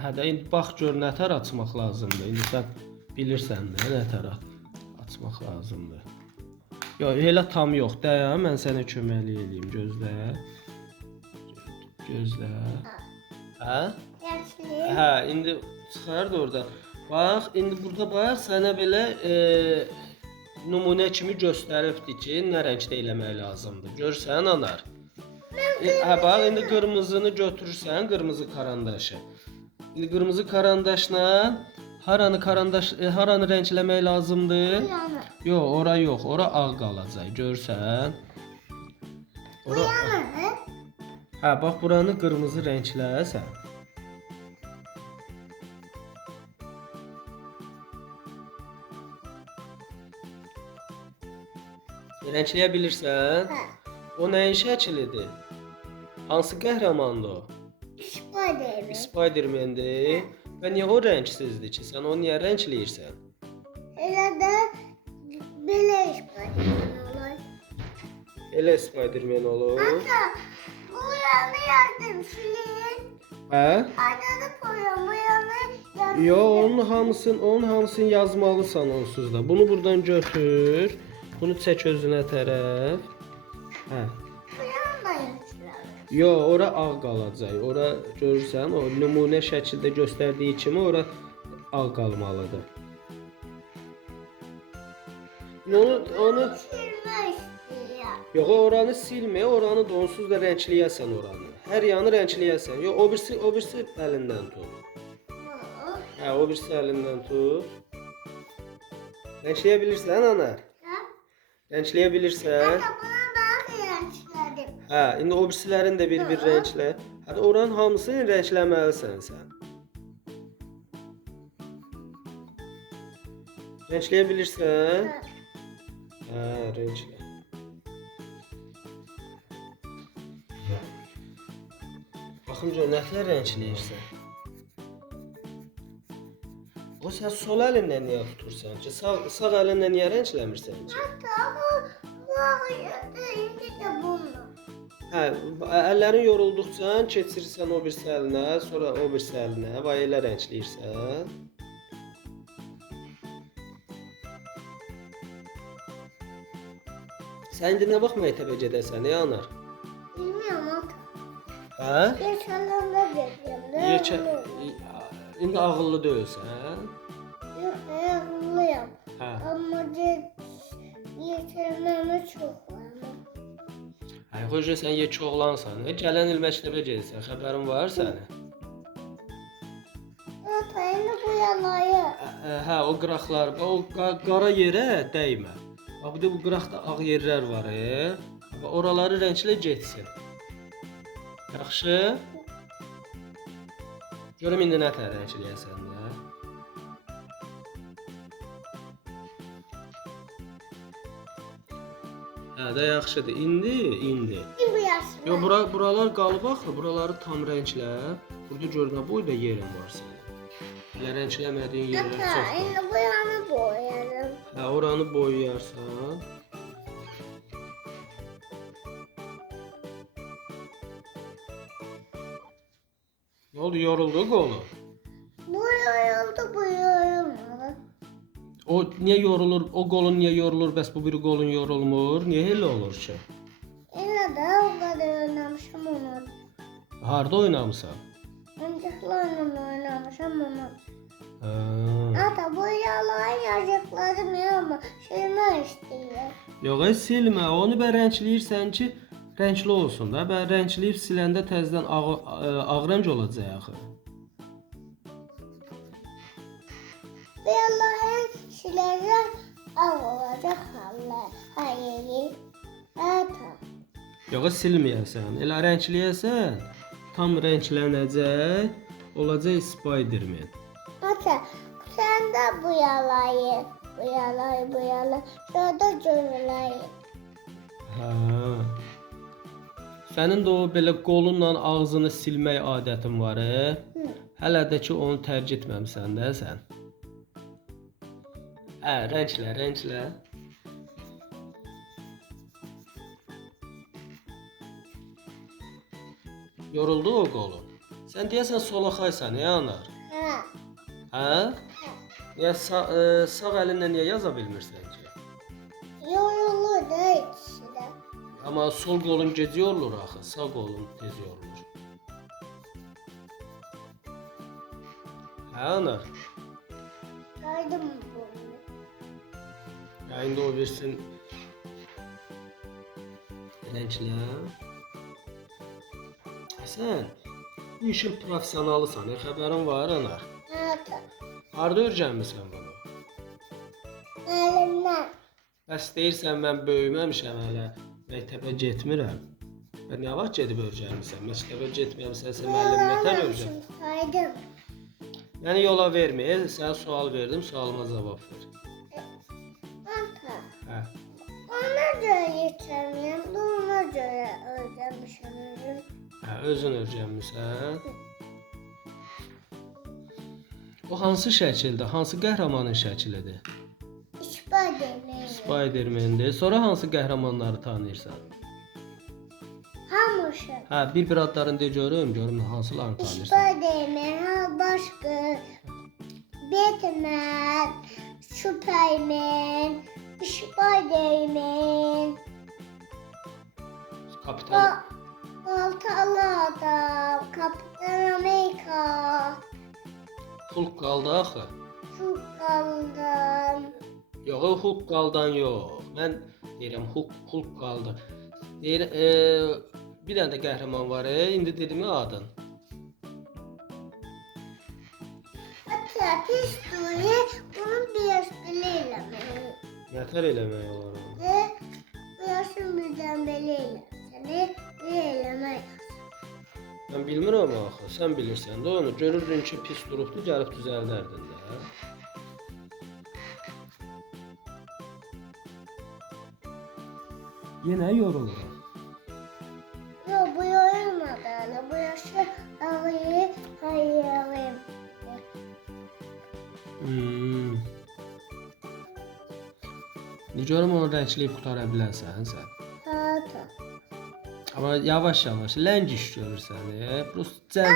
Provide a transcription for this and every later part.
Hə də indi bax gör nətər açmaq lazımdır. İndi sən bilirsən də nətər açmaq lazımdır. Yox, elə tam yox. Dayan, mən sənə köməklik eləyim. Gözlə. Gözlə. Hə? Hə, indi çıxar da orada. Bax, indi burada bax sənə belə e, nümunə kimi göstəribdi ki, nə rəngdə eləmək lazımdır. Görsən anar. E, hə, bax indi qırmızını götürürsən, qırmızı karandaşı. İndi qırmızı karandaşla haranı karandaş e, haranı rəngləmək lazımdır? Yanı. Yox, ora yox, ora ağ qalacaq. Görsən? Ora. Hə, bax buranı qırmızı rənglə sən. Rəngləyə bilirsən? Hə. O nəyin şəklidir? Hansı qəhrəmandır o? Spiderman. Spider-Man-dir. Və niyə o rəngsizdir ki? Sən onu niyə rəngləyirsən? Elə də belə Spiderman olur. Elə Spider-Man olur. Hatta bu yanı yazdım silin. Hə? Aynalı program bu yanı yazdım. Yo, onun hamısını, onun hamısını yazmalısan onsuz da. Bunu buradan götür. Bunu çək özünə tərəf. Hə. Yo, ora ağ qalacaq. Ora görürsən, o nümunə şəkildə göstərdiyi kimi ora ağ qalmalıdır. Onu onu yox, oranı silmə, oranı da onsuz da rəngləyəsən oranı. Hər yanı rəngləyəsən. Yox, o birisi o birisi əlindən tut. Hə, o birisi əlindən tut. Rəngləyə bilirsən ana? Hə? Rəngləyə bilirsən? Yazdım. Hə, indi o birisilərini də bir-bir rənglə. Hətta oranın hamısını rəngləməlisən sən. Rəngləyə bilirsən? Hə, rənglə. Baxım gör nətlə rəngləyirsən. O sən sol əlinlə niyə tutursan ki? Sağ sağ əlinlə niyə rəngləmirsən ki? Hatta bu bu indi bunu. Hə, əllərin yorulduqca keçirirsən o bir əlinə, sonra o bir əlinə və elə rəngləyirsən. Sən indi nə vaxt məktəbə gedəsən, ey anar? Hatta. Hə? Geçenlerde dedim. Yekə indi ağıllı deyilsən? Yok ayaklıyım. Hə. Çok var. Hə, xoca sən yekə oğlansan. E, gələn il məktəbə gedirsən, xəbərin var sənin? Yine bu yalayı. Hə, Hə, o qıraqlar, o qa- qara yerə dəymə. Bax, bir də bu qıraqda ağ yerlər var, e. Bax, oraları rənglə getsin. Yaxşı? Görüm indi nə tər rəngləyəsən də. Hə, də yaxşıdır. İndi, indi. Kim bu yaşlı? Yo, bura buralar qalıb axı, buraları tam rənglə. Burada görünə boyda yerin var sənin. Elə rəngləmədiyin yerlər Hatta çoxdur. yine bu yana boyarım. Hə, oranı boyayarsan. Nə oldu, yoruldu qolu? O niyə yorulur? O qolun niyə yorulur? Bəs bu biri qolun yorulmur? Niyə elə olur ki? Yine de o kadar oynamışım onu. Harda oynamısan? Oyuncaklarla oynamışım onu. Hatta bu yalayı yazıkları mı ama silmek istiyor. Yox, ay silmə. Onu bə rəngləyirsən ki, rəngli olsun da. Bə rəngləyib siləndə təzədən ağ, ağ rəng olacaq axı. Av olacak halle. Hayır. Hatta. Yox, silməyəsən. Elə rəngləyəsən, tam rənglənəcək, olacaq Spider-Man. Hatta sen de bu yalayı. Bu yalayı bu yalayı. Şurada görülayı. Hə. Sənin də o belə qolunla ağzını silmək adətin var, e? Hələ də ki onu tərk etməmisən də sən. Hə, rənglə, rənglə. Yoruldu o qolun. Sən deyəsən solaxaysan, ya anar? Ha. Hə? Ya sağ, e, sağ əlinlə niyə yaza bilmirsən ki? Yorulur da ikisi. Amma sol qolun gec yorulur axı, sağ qolun tez yorulur. Hə, anar? Kaydım bunu. Versin Rənglər. Sən bu işin professionalısan, xəbərin var anar. Hata. Harda öyrənmisən bunu? Elimden. Bəs deyirsən mən böyüməmişəm hələ, məktəbə getmirəm. Mən nə vaxt gedib öyrənmisən? Məktəbə getməmisən, müəllim nətər öyrən? Kaydım. Məni yola vermə, sənə sual verdim, sualıma cavab ver. Göre yeterliyim. Ona göre. Hə, özün öyrənmisən. O hansı şəkildə, hansı qəhrəmanın şəklidir? Spiderman. Spider-Man-dir. Sonra hansı qəhrəmanları tanıyırsan? Hamısı. Hə, bir-bir adlarını de görüm, görüm hansılarını tanıyırsan. Spiderman, ha başka. Batman, Superman, Spiderman, Kapitan ba Baltalı Adam, Kaptan Amerika, Hulk qaldı axı. Superman, Yox, o Hulk qaldan yox. Mən deyirəm Hulk Hulk qaldı. Deyir, e, bir dənə də qəhrəman var, e, indi dedim ya adın. Nətər eləmək olar onu? Ve burası müdembeliyle seni bir eylemek. Mən bilmirəm axı, sən bilirsən də onu. Görürdün ki, pis durubdu, gəlib düzəldərdin də. Yenə yoruluram. Görüm onu rəngləyib qutara bilərsən sən. Hata. Amma yavaş-yavaş lənc iş görürsən, e? Prosta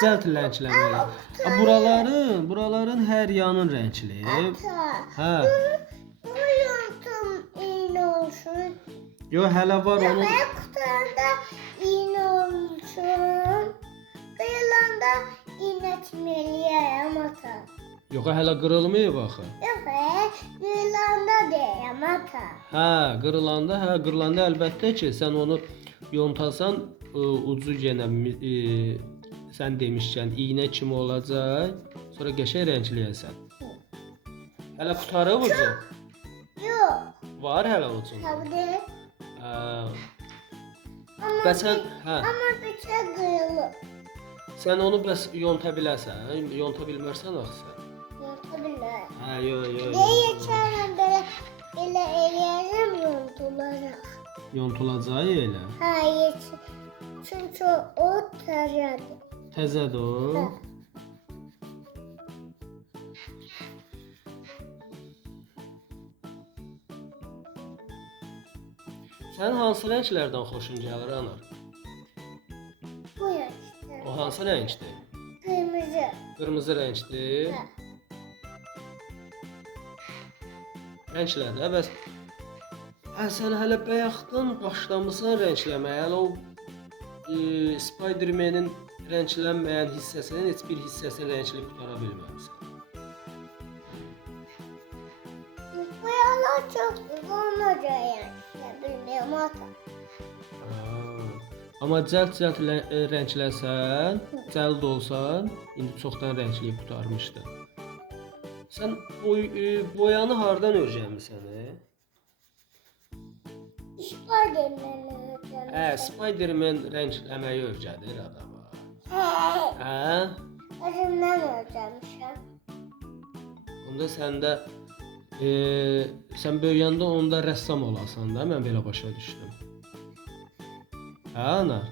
cəld cəld lənçləməli. A buraların, buraların hər yanın. Hata. Hə. Bu yöntem iğne olsun. Yo hələ var onun. Ve kutuda iğne olsun. Kıyılanda iğne çimeliyem hata. Yox, hələ qırılmayıb axı. Yok be. Kıyılanda diyem hata. Hə, qırılanda, hə, qırılanda əlbəttə ki, sən onu yontasan, ə, ucu yenə ə, sən demişkən iynə kimi olacaq, sonra qəşəng rəngləyəsən. Hələ qutarıb ucu. Yok. Var hələ ucun. Tabii. Hə. Ama, Bəs sən, hə, ama bıçak kıyılı. sən onu bəs yonta bilərsən? Yonta bilmərsən axı Hə, yo, yo. Ne geçerken böyle böyle eleyelim yuntularak. Yontulacaq elə. Hayır. Çünkü o taradı. Təzədir o. Hə. Sən hansı rənglərdən xoşun gəlir ana? Bu yaşta. O hansı rəngdir? Kırmızı. Qırmızı rəngdir. Hə. Rənglədə bəs Hə sən hələ bayaqdan başlamısan rəngləməyə. Hələ o e, Spider-Man-in rənglənməyən hissəsinin heç bir hissəsini rəngləyib qutara bilməmisən. Ona göre yaşta. Bilmiyorum hata. Ha. Amma cəld-cəld lə- rəngləsən, cəld olsan, indi çoxdan rəngləyib qutarmışdın. Sən boy, e, boyanı hardan öyrənmisən? E? Spiderman'ı Hə, Spider-Man rəngləməyi öyrədir adama. Hey. Hə? Özümden öğrenmişim. Onda səndə e, sən böyüyəndə onda rəssam olasan da, mən belə başa düşdüm. Hə, ana?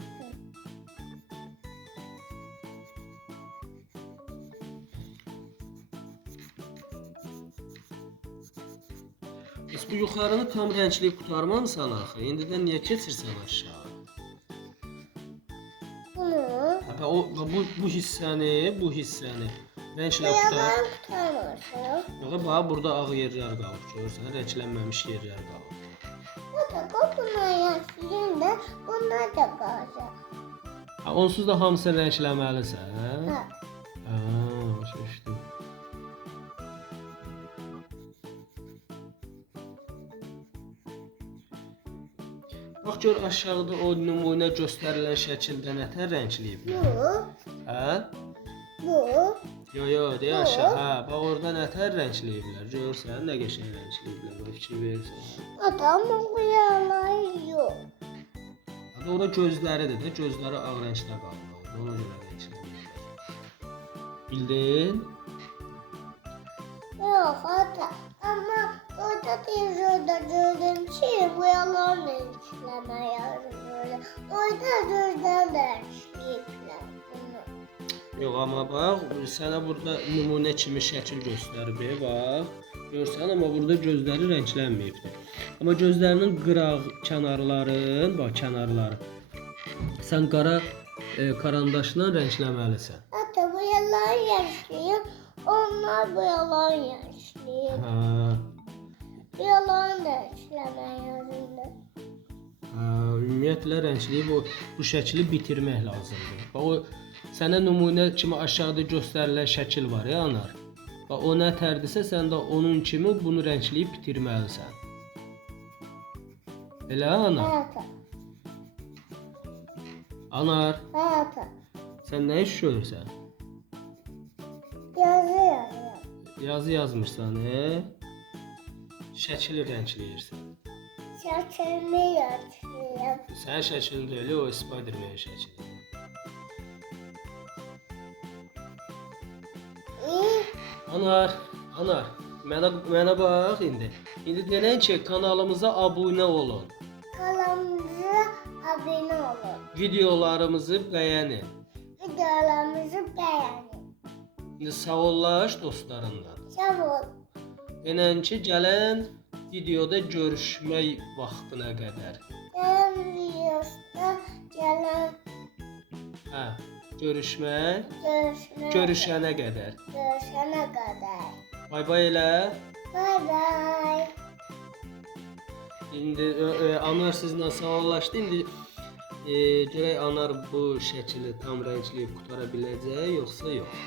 Bu yuxarını tam rəngləyib qurtarmamısan axı? İndidən niyə keçirsən aşağı? Bunu Hə, bə, o bu bu hissəni, bu hissəni rənglə qutar. Boyaları tutamıyorsun. Yox, bax burada ağ yerlər qalıb. Görürsən, rənglənməmiş yerlər qalıb. Bu da kopuna yaşayın da bunlar da kalacak. Ha, onsuz da hamısını rəngləməlisən, hə? Ha. Ha, başa düşdüm. Bax gör aşağıda o nümunə göstərilən şəkildə nətər rəngləyiblər. Bu, Hə? bu, Yo yo, deyə aşağı. Hə, bax orada nətər rəngləyiblər. Görsən nə qəşəng rəngləyiblər. Bax fikir verirsən. adamın boyaları yok. Hadi ora gözləridir də, gözləri ağ rəngdə qalmalıdır. Ona görə rəngləyiblər. Bildin? Yok hatta ama orada televizyonda gördüm ki boyalarla işleme yazın böyle. Orada gözden de bunu. Yox, amma bax, sənə burada nümunə kimi şəkil göstərib, bax. Görsən, amma burada gözləri rənglənməyibdir. Amma gözlərinin qıraq kənarların, bax kənarları. Sən qara e, karandaşla rəngləməlisən. Hatta boyalar yaşlıyor, onlar boyalar yaşlıyor. Hə. Boyaların da işleme yazında. Hə, ümumiyyətlə rəngləyib o bu şəkli bitirmək lazımdır. Bax o sənə nümunə kimi aşağıda göstərilən şəkil var ya, anar. Bax o nətərdirsə, sən də onun kimi bunu rəngləyib bitirməlisən. Elə anar. Anar, hayata. sən nə iş görürsən? Yazı yazıyor. Yazı yazmırsan, e? Şəkili rəngləyirsən. Şarkını yazıyor. Sənin şəklin deyil, o Spider-Man. İyi. Anar, Anar, mənə mənə bax indi. İndi denən ki, kanalımıza abunə olun. Kanalımıza abone olun. Videolarımızı bəyənin. Videolarımızı beğenin. İndi sağollaş dostlarından. Sağ ol. Denən ki, gələn videoda görüşmək vaxtına qədər. Videoda gelen Hə, görüşmək, görüşme. görüşənə qədər. Görüşene kadar. Bay bay elə. Bay bay. İndi ö, Anar sizlə sağollaşdı. İndi e, görək Anar bu şəkili tam rəngləyib qutara biləcək yoxsa yox.